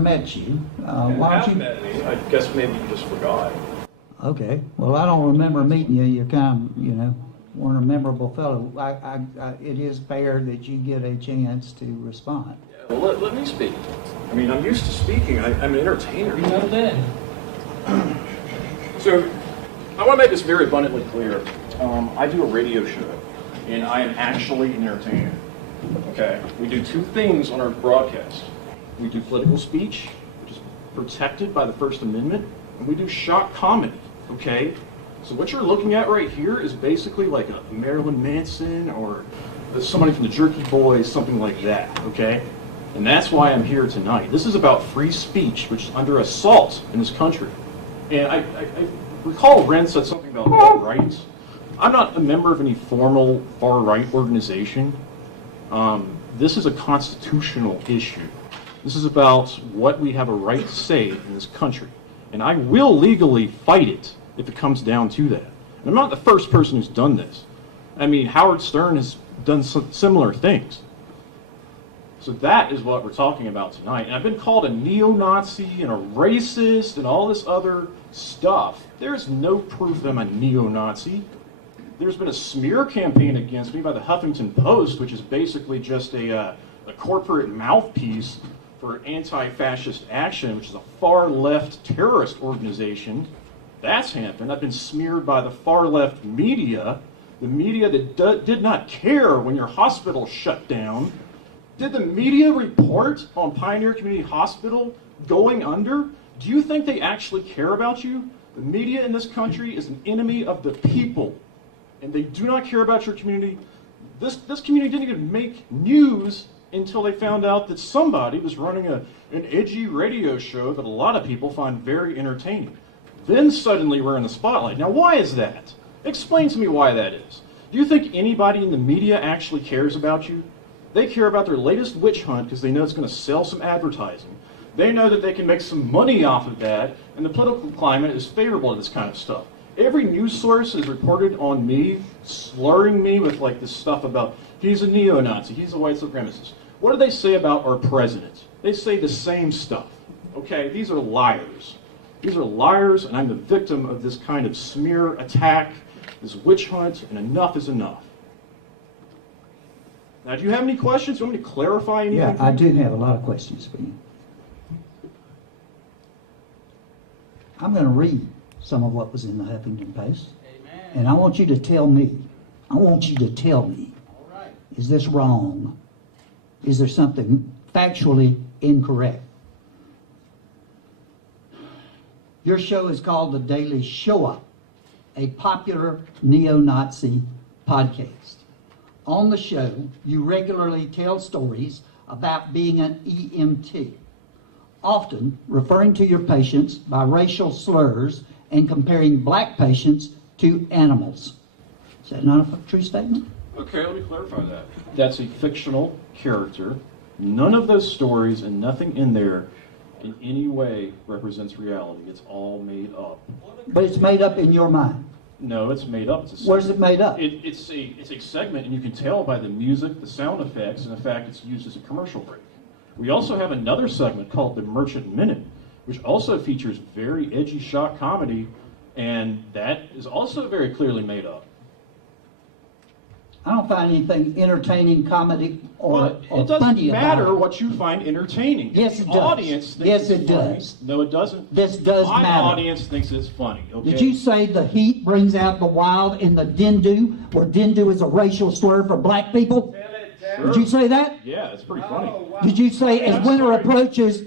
met you. I Why have don't you? met me. I guess maybe you just forgot. Okay. Well, I don't remember meeting you. You kind of, weren't a memorable fellow. It is fair that you get a chance to respond. Yeah, well, let me speak. I mean, I'm used to speaking. I'm an entertainer. You know that. So, I want to make this very abundantly clear. I do a radio show, and I am actually an entertainer. Okay? We do two things on our broadcast. We do political speech, which is protected by the First Amendment, and we do shock comedy. Okay? So what you're looking at right here is basically like a Marilyn Manson or somebody from the Jerky Boys, something like that. Okay? And that's why I'm here tonight. This is about free speech, which is under assault in this country. And I recall Ren said something about alt-right. I'm not a member of any formal far-right organization. This is a constitutional issue. This is about what we have a right to say in this country. And I will legally fight it if it comes down to that. And I'm not the first person who's done this. I mean, Howard Stern has done similar things. So that is what we're talking about tonight. And I've been called a neo-Nazi and a racist and all this other stuff. There's no proof that I'm a neo-Nazi. There's been a smear campaign against me by the Huffington Post, which is basically just a corporate mouthpiece for anti-fascist action, which is a far-left terrorist organization. That's happened. I've been smeared by the far-left media, the media that did not care when your hospital shut down. Did the media report on Pioneer Community Hospital going under? Do you think they actually care about you? The media in this country is an enemy of the people, and they do not care about your community. This community didn't even make news until they found out that somebody was running an edgy radio show that a lot of people find very entertaining. Then suddenly we're in the spotlight. Now, why is that? Explain to me why that is. Do you think anybody in the media actually cares about you? They care about their latest witch hunt because they know it's going to sell some advertising. They know that they can make some money off of that, and the political climate is favorable to this kind of stuff. Every news source has reported on me, slurring me with like this stuff about he's a neo-Nazi, he's a white supremacist. What do they say about our president? They say the same stuff. Okay, these are liars. These are liars, and I'm the victim of this kind of smear attack, this witch hunt, and enough is enough. Now, do you have any questions? Do you want me to clarify anything? Yeah, I do have a lot of questions for you. I'm going to read some of what was in the Huffington Post. Amen. And I want you to tell me, All right. is this wrong? Is there something factually incorrect? Your show is called The Daily Show-Up, a popular neo-Nazi podcast. On the show, you regularly tell stories about being an EMT, often referring to your patients by racial slurs and comparing black patients to animals. Is that not a true statement? Okay, let me clarify that. That's a fictional character. None of those stories and nothing in there in any way represents reality. It's all made up. But it's made up in your mind. No, it's made up. Where's it made up? It's a segment, and you can tell by the music, the sound effects, and the fact it's used as a commercial break. We also have another segment called The Merchant Minute, which also features very edgy shock comedy, and that is also very clearly made up. I don't find anything entertaining, comedy, or But or it doesn't funny about matter it. what you find entertaining. Yes, it The does. audience thinks Yes, it's it funny. does. No, it doesn't. This does My matter. audience thinks it's funny. Okay. Did you say the heat brings out the wild in the Dindu, where Dindu is a racial slur for black people? Sure. Did you say that? Yeah, it's pretty funny. Did you say as winter approaches,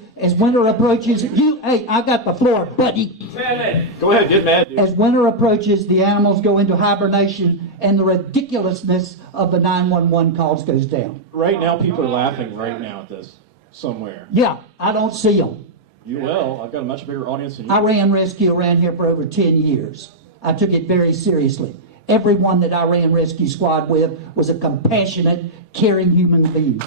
you, hey, I got the floor, buddy. Go ahead, get mad, dude. As winter approaches, the animals go into hibernation and the ridiculousness of the 911 calls goes down. Right now, people are laughing right now at this somewhere. Yeah, I don't see them. You will. I've got a much bigger audience than you. I ran rescue around here for over 10 years. I took it very seriously. Everyone that I ran rescue squad with was a compassionate, caring human being.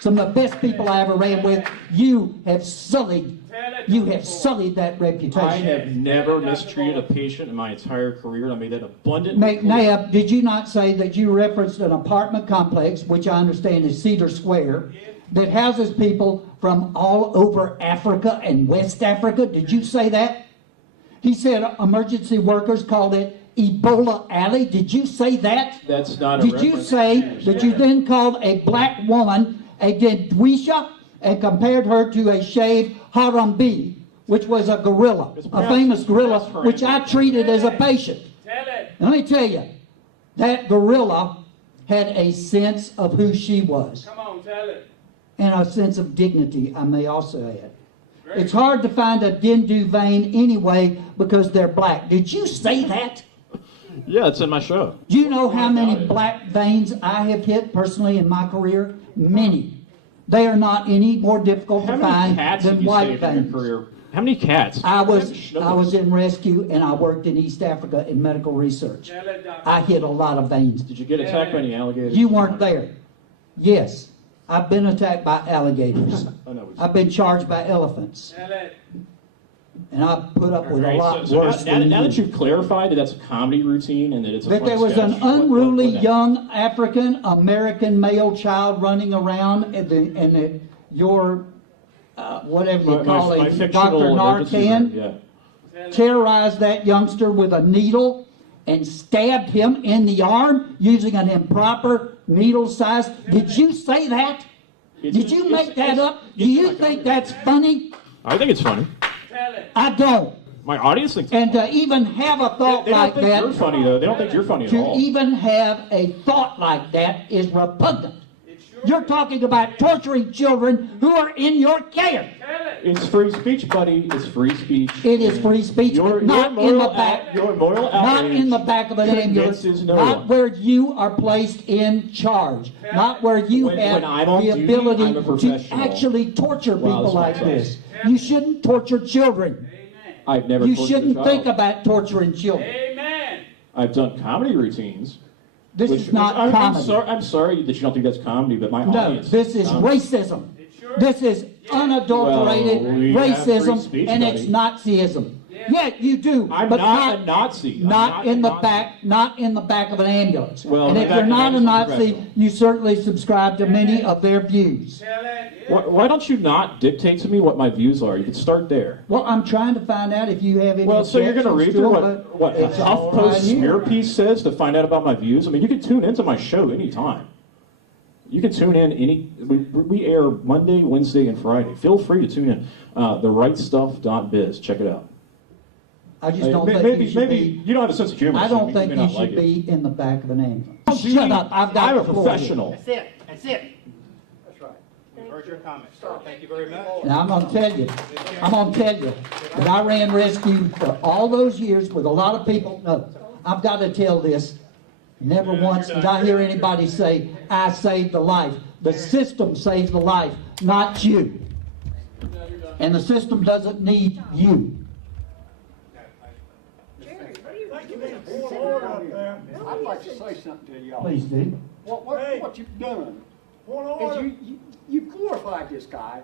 Some of the best people I ever ran with, you have sullied that reputation. I have never mistreated a patient in my entire career. I made that abundantly clear. McNabb, did you not say that you referenced an apartment complex, which I understand is Cedar Square, that houses people from all over Africa and West Africa. Did you say that? He said emergency workers called it Ebola Alley. Did you say that? That's not a Did you reference. say that you then called a black woman a Gedwisha and compared her to a shaved Harambe, which was a gorilla, a famous gorilla, which I treated as a patient? And let me tell you, that gorilla had a sense of who she was. Come on, tell it. And a sense of dignity, I may also add. It's hard to find a Dindu vein anyway because they're black. Did you say that? Yeah, it's in my show. Do you know how many black veins I have hit personally in my career? Many. They are not any more difficult How to many find cats than have you white saved in your veins. career? How many cats? I was in rescue and I worked in East Africa in medical research. Tell it, Doc. I hit a lot of veins. Did you get attacked by any alligators? You weren't there. Yes, I've been attacked by alligators. Oh, no, I've been charged by elephants. Tell it. And I've put up with a Right, lot so worse now than that you. you've clarified that that's a comedy routine and that it's a That fun there was an sketch, unruly what- young African American male child running around and your whatever you call my it, fictional Dr. emergency Narcan, room, yeah. terrorized that youngster with a needle and stabbed him in the arm using an improper needle size. Did you say that? Did you make that up? Do you think that's funny? I think it's funny. Tell it. I don't. My audience thinks And to even have a thought they don't like think that, you're funny though. They don't think you're funny at to all. even have a thought like that is repugnant. You're talking about torturing children who are in your care. Tell it. It's free speech, buddy. It's free speech. It is free speech, Your not in the back, Your moral not outrage in the back of an ambulance, convinces no not one. where you are placed in charge, not where you When have I'm on the duty, ability I'm a to professional. actually torture Wow, people this like sucks. this. You shouldn't torture children. I've never. You tortured a shouldn't child. think about torturing children. Amen. I've done comedy routines. This is not I'm comedy. I'm sorry that you don't think that's comedy, but my No, audience. this is racism. This is unadulterated Well, we have free racism, speech, and it's buddy. Nazism. Yeah, you do, I'm but not a Nazi. I'm not in a the Nazi. back, not in the back of an ambulance. Well, and in if the you're back not a of an Nazi, ambulance, you certainly subscribe to many of their views. Tell it. Why don't you not dictate to me what my views are? You could start there. Well, I'm trying to find out if you have any. Well, so you're going to read objections through to it, what but a it's all HuffPost right here. smear piece says to find out about my views? I mean, you can tune into my show anytime. You can tune in we air Monday, Wednesday, and Friday. Feel free to tune in. TheRightStuff.biz. Check it out. I just don't think maybe you should be. you don't have a sense of humor. I so don't you think may you not should like it. be in the back of an ambulance. See, Shut up! I've got I'm a the floor here. professional. That's it. That's it. That's right. We've heard your comments. Thank you very much. Now, I'm going to tell you that I ran rescue for all those years with a lot of people. No, I've got to tell this. Never once did I hear anybody say, I saved the life. The system saves the life, not you. And the system doesn't need you. I'd like to say something to y'all. Please do. What you've done is you glorified this guy